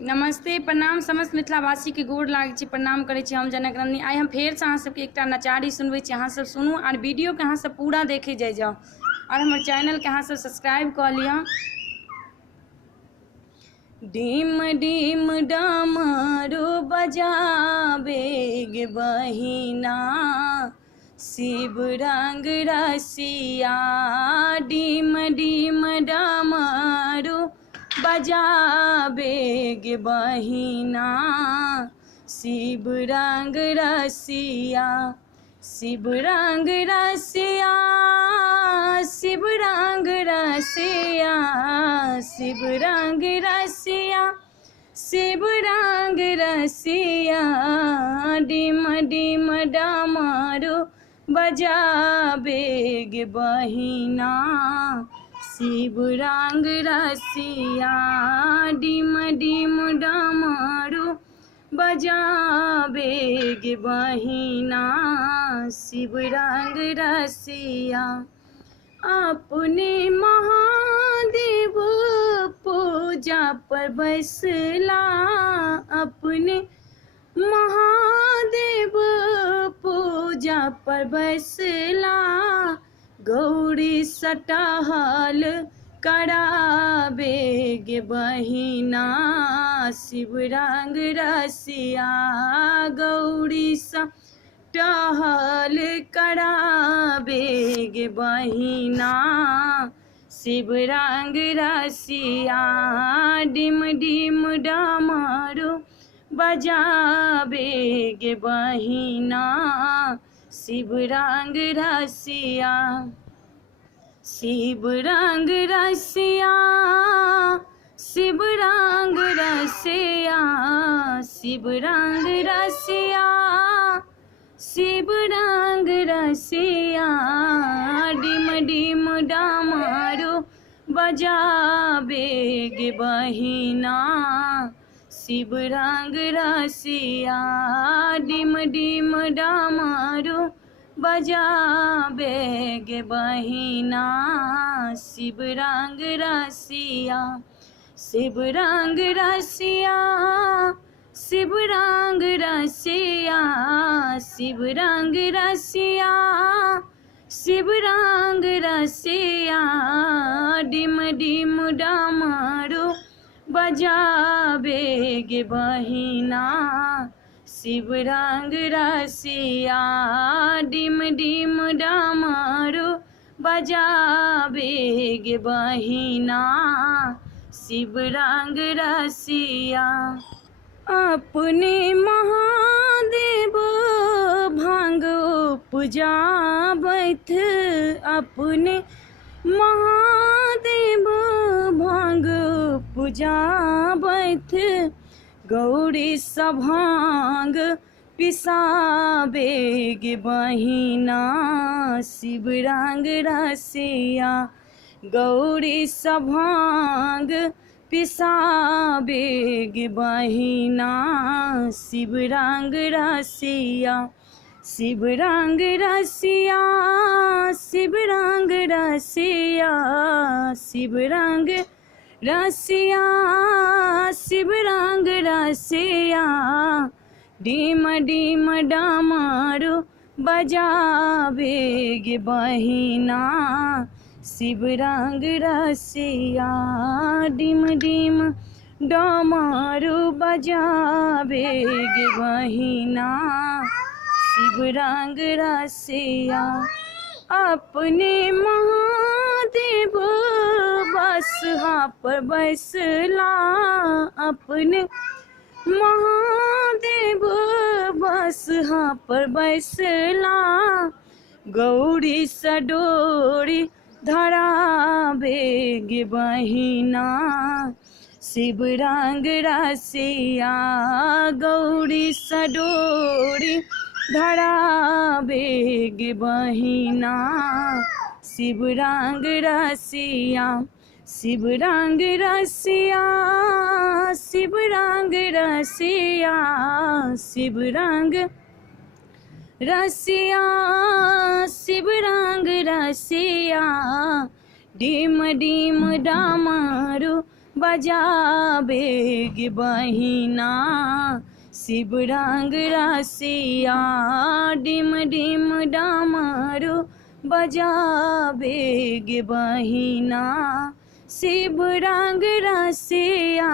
नमस्ते प्रणाम समस्त मिथिलावासी के गोर लागे छी, प्रणाम करे छी। हम जनक नंदिनी। आई हम फेर से अहाँ सबके एकटा नचारी सुनबे छी, अहाँ सब सुनू और वीडियो के अहाँ सब पूरा देखे जाए जाओ और हमारे चैनल के अहाँ सब सब्सक्राइब कर लिया। डीम डीम डमरू बजावे गे बहिना, शिव रंग रसिया। डीम डीम डमरू बजावे गे बहिना, शिव रंग रसिया। शिव रंग रसिया, शिव रंग रसिया, शिव रंग रसिया, शिव रंग रसिया। डिम डिम डमरू बजावे गे बहिना, शिव रंग रसिया। डिम डिम डमरू बजावे गे बहिना, शिव रंग रसिया। अपने महादेव पूजा पर बैसला, अपने महादेव पूजा पर बैसला। गौरी सटहल करावे गे बहिना, शिव रंग रसिया। गौरी सटहल करावे गे बहिना, शिव रंग रसिया। डिम डिम डमरू बजावे गे बहिना, शिव रंग रसिया। शिव रंग रसिया, शिव रंग रसिया, शिव रंग रसिया, शिव रंग रसिया। डिम डिम डमरू बजावे गे बहिना, शिव रंग रसिया। डिम डिम डमरू बजावे गे बहिना, शिव रंग रसिया। शिव रंग रसिया, शिव रंग रसिया, शिव रंग रसिया, शिव रंग रसिया। डिम डिम डमरू बजावे गे बहिना, शिव रंग रसिया। डिम डिम डमरू बजावे गे बहिना, शिव रंग रसिया। अपने महादेव भांग उपजाबैथ, अपने महादेव भांग उपजाबैथ। गौरी सभांग पिसावे गे बहिना, शिव रंग रसिया। गौरी सभांग पिसावे गे बहिना, शिव रंग रसिया। शिव रंग रसिया, शिव रंग रसिया, शिव रंग रसिया, शिव रंग रसिया। डिम डिम डमरू बजावे गे बहिना, शिव रंग रसिया। डिम डिम डमरू बजावे गे बहिना, शिव रंग रसिया। अपने महादेव बसहा पर बैसला, अपने महादेव बसहा पर बैसला। गौरी सडोरी धरावे गे बहिना, शिव रंग रसिया। गौरी सडोरी धरावे गे बहिना, शिव रंग रसिया। शिव रंग रसिया, शिव रंग रसिया, शिव रंग रसिया, शिव रंग रसिया। डिम डिम डमरू बजाबे गे बहिना शिव रंग रसिया डिम डिम डमरू बजाबे गे बहिना शिव रंग रसिया